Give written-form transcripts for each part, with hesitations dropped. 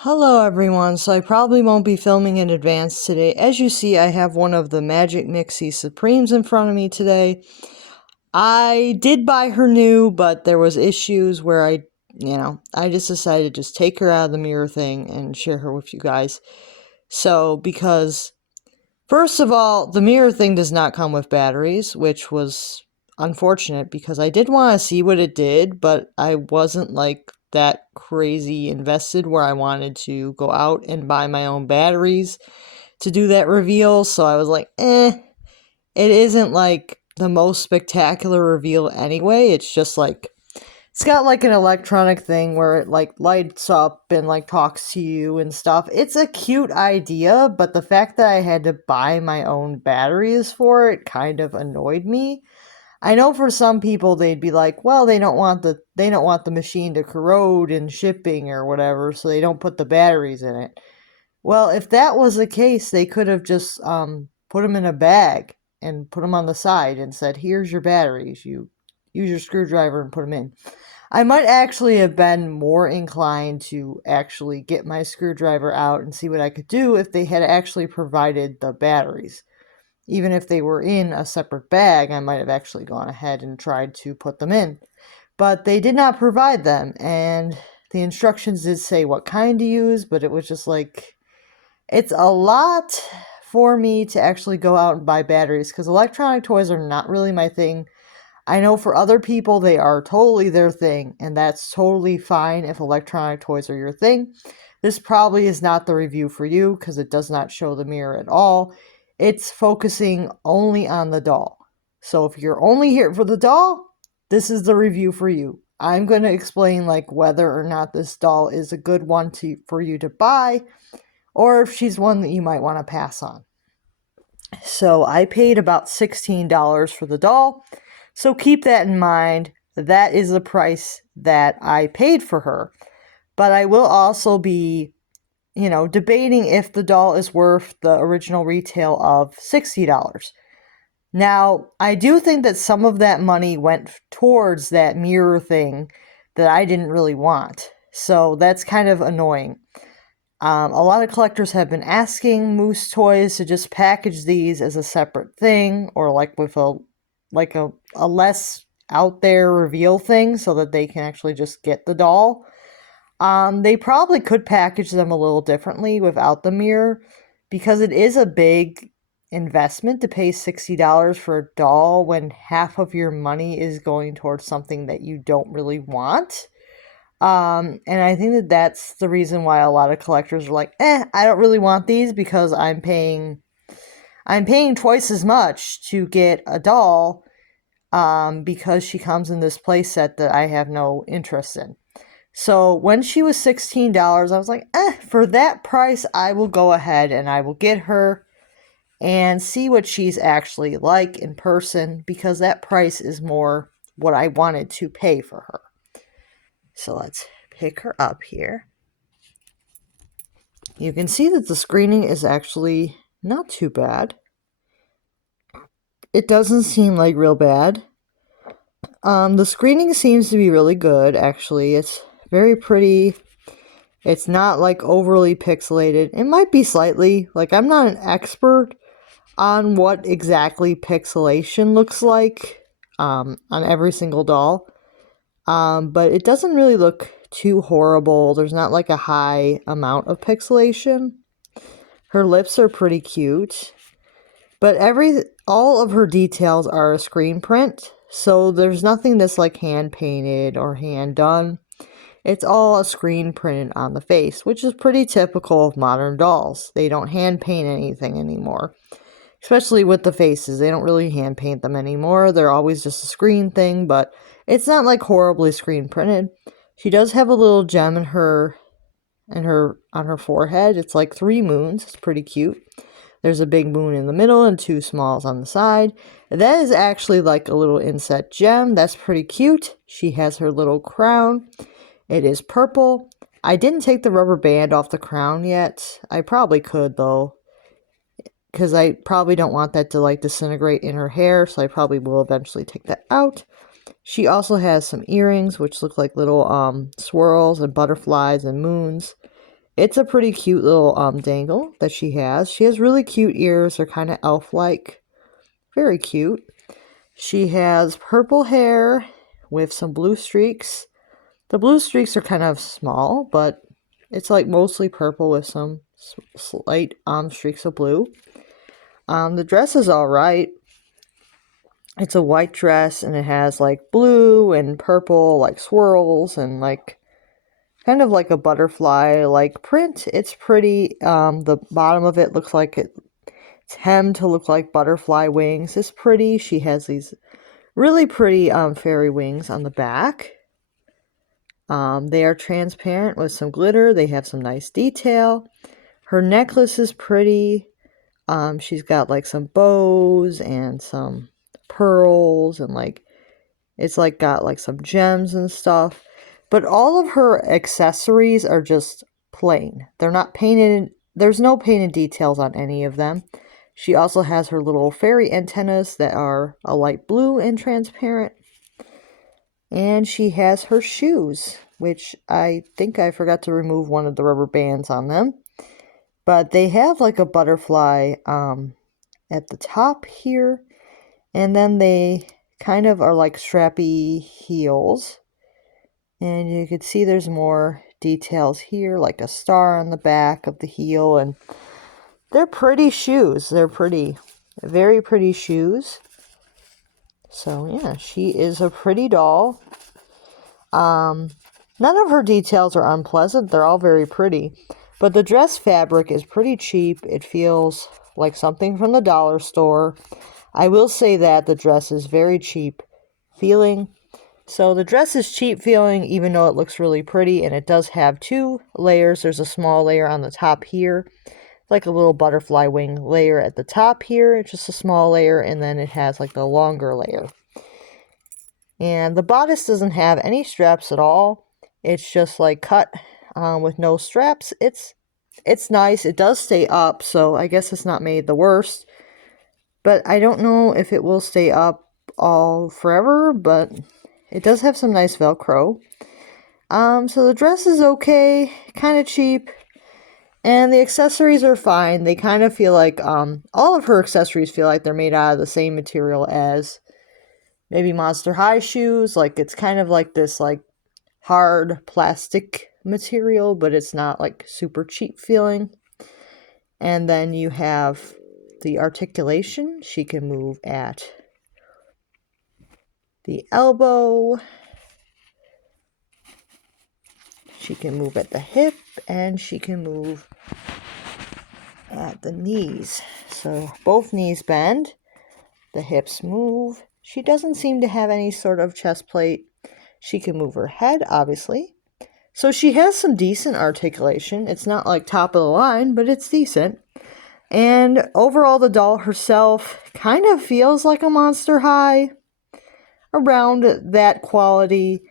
Hello everyone, so I probably won't be filming in advance today. As you see, I have one of the Magic Mixies Supremes in front of me today. I did buy her new, but there was issues where I just decided to just take her out of the mirror thing and share her with you guys. So, because, first of all, the mirror thing does not come with batteries, which was unfortunate because I did want to see what it did, but I wasn't like that crazy invested where I wanted to go out and buy my own batteries to do that reveal. So I was like, it isn't like the most spectacular reveal anyway. It's just like, it's got like an electronic thing where it like lights up and like talks to you and stuff. It's a cute idea, but the fact that I had to buy my own batteries for it kind of annoyed me. I know for some people they'd be like, well, they don't want the machine to corrode in shipping or whatever, so they don't put the batteries in it. Well, if that was the case, they could have just put them in a bag and put them on the side and said, "Here's your batteries. You use your screwdriver and put them in." I might actually have been more inclined to actually get my screwdriver out and see what I could do if they had actually provided the batteries. Even if they were in a separate bag, I might have actually gone ahead and tried to put them in. But they did not provide them, and the instructions did say what kind to use, but it was just like, it's a lot for me to actually go out and buy batteries, because electronic toys are not really my thing. I know for other people, they are totally their thing, and that's totally fine if electronic toys are your thing. This probably is not the review for you, because it does not show the mirror at all. It's focusing only on the doll. So if you're only here for the doll, this is the review for you. I'm going to explain like whether or not this doll is a good one for you to buy, or if she's one that you might want to pass on. So I paid about $16 for the doll. So keep that in mind. That is the price that I paid for her. But I will also be, debating if the doll is worth the original retail of $60. Now, I do think that some of that money went towards that mirror thing that I didn't really want. So that's kind of annoying. A lot of collectors have been asking Moose Toys to just package these as a separate thing, or like with a less out there reveal thing, so that they can actually just get the doll. They probably could package them a little differently without the mirror, because it is a big investment to pay $60 for a doll when half of your money is going towards something that you don't really want. And I think that that's the reason why a lot of collectors are like, I don't really want these, because I'm paying twice as much to get a doll, because she comes in this playset that I have no interest in. So when she was $16, I was like, for that price, I will go ahead and I will get her and see what she's actually like in person, because that price is more what I wanted to pay for her. So let's pick her up here. You can see that the screening is actually not too bad. It doesn't seem like real bad. The screening seems to be really good, actually. It's very pretty. It's not like overly pixelated. It might be slightly. Like, I'm not an expert on what exactly pixelation looks like on every single doll. But it doesn't really look too horrible. There's not like a high amount of pixelation. Her lips are pretty cute. But all of her details are a screen print. So there's nothing that's like hand painted or hand done. It's all a screen printed on the face, which is pretty typical of modern dolls. They don't hand paint anything anymore. Especially with the faces, they don't really hand paint them anymore. They're always just a screen thing, but it's not like horribly screen printed. She does have a little gem on her forehead. It's like 3 moons. It's pretty cute. There's a big moon in the middle and 2 smalls on the side. That is actually like a little inset gem. That's pretty cute. She has her little crown. It is purple. I didn't take the rubber band off the crown yet. I probably could though, because I probably don't want that to like disintegrate in her hair, so I probably will eventually take that out. She also has some earrings which look like little swirls and butterflies and moons. It's a pretty cute little dangle that she has. She has really cute ears. They're kind of elf-like. Very cute. She has purple hair with some blue streaks. The blue streaks are kind of small, but it's like mostly purple with some slight streaks of blue. The dress is all right. It's a white dress and it has like blue and purple like swirls and like kind of like a butterfly like print. It's pretty. The bottom of it looks like it's hemmed to look like butterfly wings. It's pretty. She has these really pretty fairy wings on the back. They are transparent with some glitter. They have some nice detail. Her necklace is pretty. She's got like some bows and some pearls and like it's like got like some gems and stuff. But all of her accessories are just plain. They're not painted. There's no painted details on any of them. She also has her little fairy antennas that are a light blue and transparent. And she has her shoes, which I think I forgot to remove one of the rubber bands on them. But they have like a butterfly at the top here. And then they kind of are like strappy heels. And you can see there's more details here, like a star on the back of the heel. And they're pretty shoes. They're pretty, very pretty shoes. So yeah, she is a pretty doll. None of her details are unpleasant. They're all very pretty. But the dress fabric is pretty cheap. It feels like something from the dollar store. I will say that the dress is very cheap feeling. So the dress is cheap feeling even though it looks really pretty. And it does have 2 layers. There's a small layer on the top here. Like a little butterfly wing layer at the top here. It's just a small layer. And then it has like the longer layer. And the bodice doesn't have any straps at all. It's just like cut with no straps. It's nice. It does stay up, so I guess it's not made the worst. But I don't know if it will stay up all forever, but it does have some nice Velcro. So the dress is okay, kind of cheap. And the accessories are fine. They kind of feel like, all of her accessories feel like they're made out of the same material as maybe Monster High shoes. Like, it's kind of like this, like, hard plastic material, but it's not, like, super cheap feeling. And then you have the articulation. She can move at the elbow. She can move at the hip, and she can move at the knees. So both knees bend, the hips move. She doesn't seem to have any sort of chest plate. She can move her head, obviously. So she has some decent articulation. It's not like top of the line, but it's decent. And overall, the doll herself kind of feels like a Monster High. Around that quality.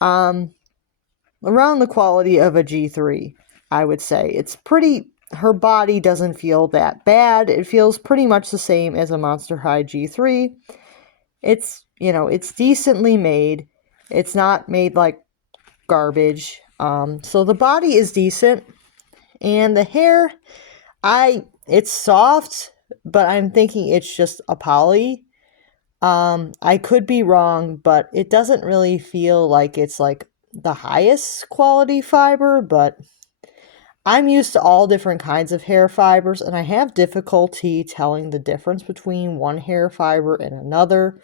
Around the quality of a G3, I would say. It's pretty, her body doesn't feel that bad. It feels pretty much the same as a Monster High G3. It's, you know, it's decently made. It's not made like garbage. So the body is decent. And the hair, it's soft, but I'm thinking it's just a poly. I could be wrong, but it doesn't really feel like it's like the highest quality fiber, but I'm used to all different kinds of hair fibers, and I have difficulty telling the difference between one hair fiber and another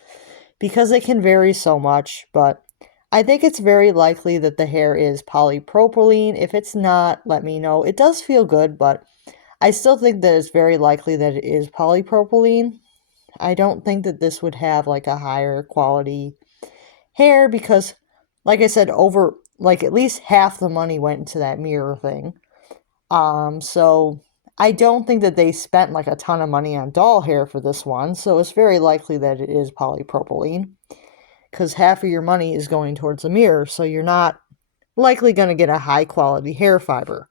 because it can vary so much, but I think it's very likely that the hair is polypropylene. If it's not, let me know. It does feel good, but I still think that it's very likely that it is polypropylene. I don't think that this would have like a higher quality hair because, like I said, over like at least half the money went into that mirror thing. So I don't think that they spent like a ton of money on doll hair for this one. So it's very likely that it is polypropylene because half of your money is going towards the mirror. So you're not likely going to get a high quality hair fiber.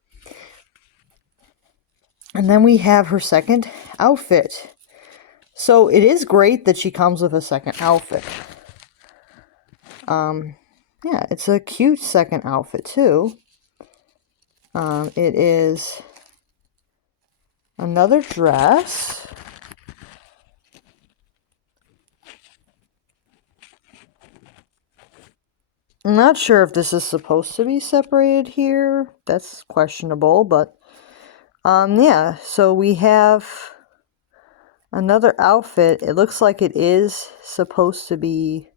And then we have her second outfit. So it is great that she comes with a second outfit. Yeah, it's a cute second outfit too. It is another dress. I'm not sure if this is supposed to be separated here. That's questionable, but yeah, so we have another outfit. It looks like it is supposed to be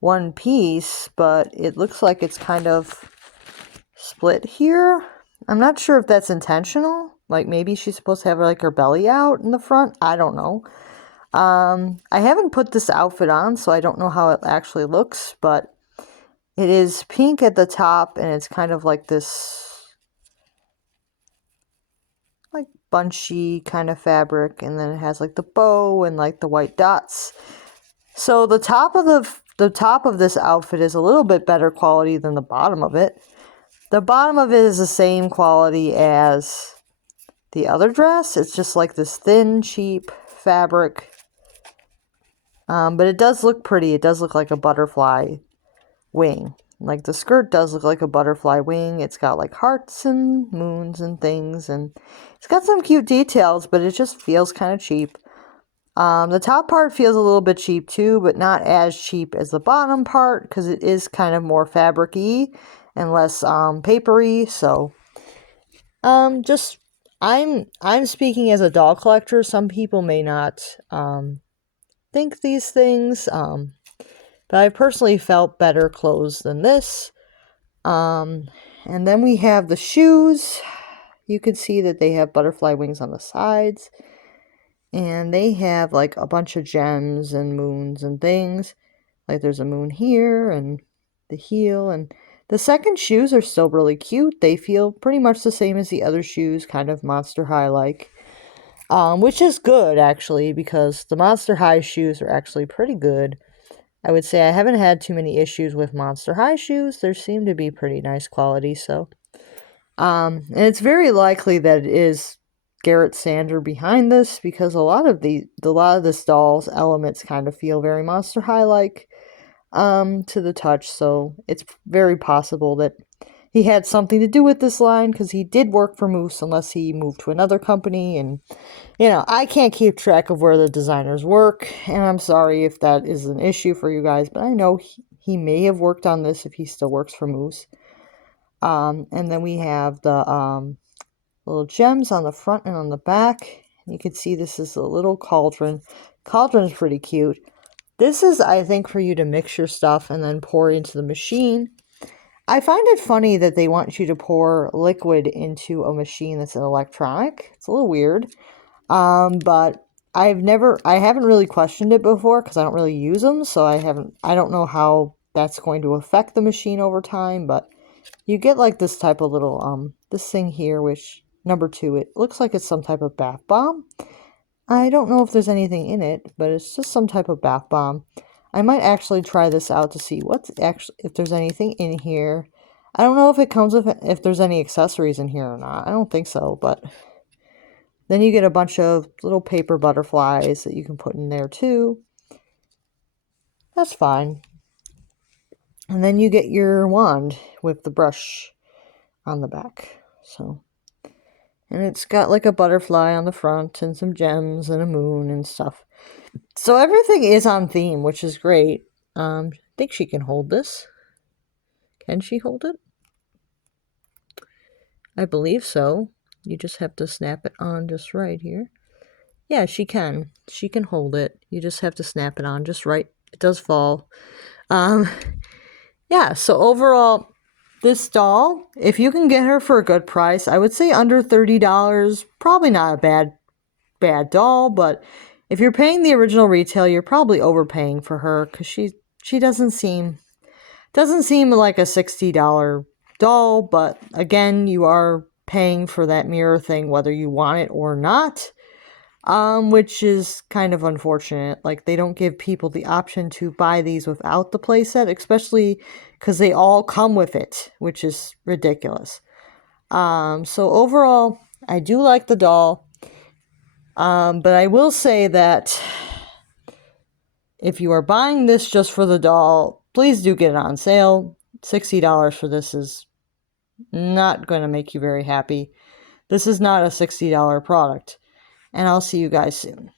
one piece, but it looks like it's kind of split here. I'm not sure if that's intentional. Like maybe she's supposed to have like her belly out in the front. I don't know. I haven't put this outfit on, so I don't know how it actually looks, but it is pink at the top, and it's kind of like this like bunchy kind of fabric, and then it has like the bow and like the white dots. So the top of this outfit is a little bit better quality than the bottom of it. The bottom of it is the same quality as the other dress. It's just like this thin, cheap fabric. But it does look pretty. It does look like a butterfly wing. Like the skirt does look like a butterfly wing. It's got like hearts and moons and things. And it's got some cute details, but it just feels kind of cheap. The top part feels a little bit cheap too, but not as cheap as the bottom part because it is kind of more fabric-y and less papery. So just I'm speaking as a doll collector. Some people may not think these things, but I personally felt better clothes than this. And then we have the shoes. You can see that they have butterfly wings on the sides. And they have like a bunch of gems and moons and things. Like there's a moon here and the heel. And the second shoes are still really cute. They feel pretty much the same as the other shoes, kind of Monster High-like. Which is good, actually, because the Monster High shoes are actually pretty good. I would say I haven't had too many issues with Monster High shoes. They seem to be pretty nice quality, so. And it's very likely that it is Garrett Sander behind this because a lot of this doll's elements kind of feel very Monster High like to the touch, so it's very possible that he had something to do with this line because he did work for Moose unless he moved to another company. And I can't keep track of where the designers work, and I'm sorry if that is an issue for you guys, but I know he may have worked on this if he still works for Moose. And then we have the little gems on the front and on the back. You can see this is a little cauldron. Cauldron is pretty cute. This is, I think, for you to mix your stuff and then pour into the machine. I find it funny that they want you to pour liquid into a machine that's an electronic. It's a little weird. But I haven't really questioned it before because I don't really use them, so I don't know how that's going to affect the machine over time, but you get like this type of little, this thing here, which, number 2, it looks like it's some type of bath bomb. I don't know if there's anything in it, but it's just some type of bath bomb. I might actually try this out to see if there's anything in here. I don't know if it comes with, if there's any accessories in here or not. I don't think so, but then you get a bunch of little paper butterflies that you can put in there too. That's fine. And then you get your wand with the brush on the back. And it's got like a butterfly on the front and some gems and a moon and stuff. So everything is on theme, which is great. I think she can hold this. Can she hold it? I believe so. You just have to snap it on just right here. Yeah, she can. She can hold it. You just have to snap it on just right. It does fall. Yeah, so overall, this doll, if you can get her for a good price, I would say under $30, probably not a bad doll, but if you're paying the original retail, you're probably overpaying for her because she doesn't seem like a $60 doll, but again, you are paying for that mirror thing whether you want it or not, which is kind of unfortunate. Like, they don't give people the option to buy these without the playset, especially because they all come with it, which is ridiculous. So overall, I do like the doll, but I will say that if you are buying this just for the doll, please do get it on sale. $60 for this is Not going to make you very happy. This is not a $60 product. And I'll see you guys soon.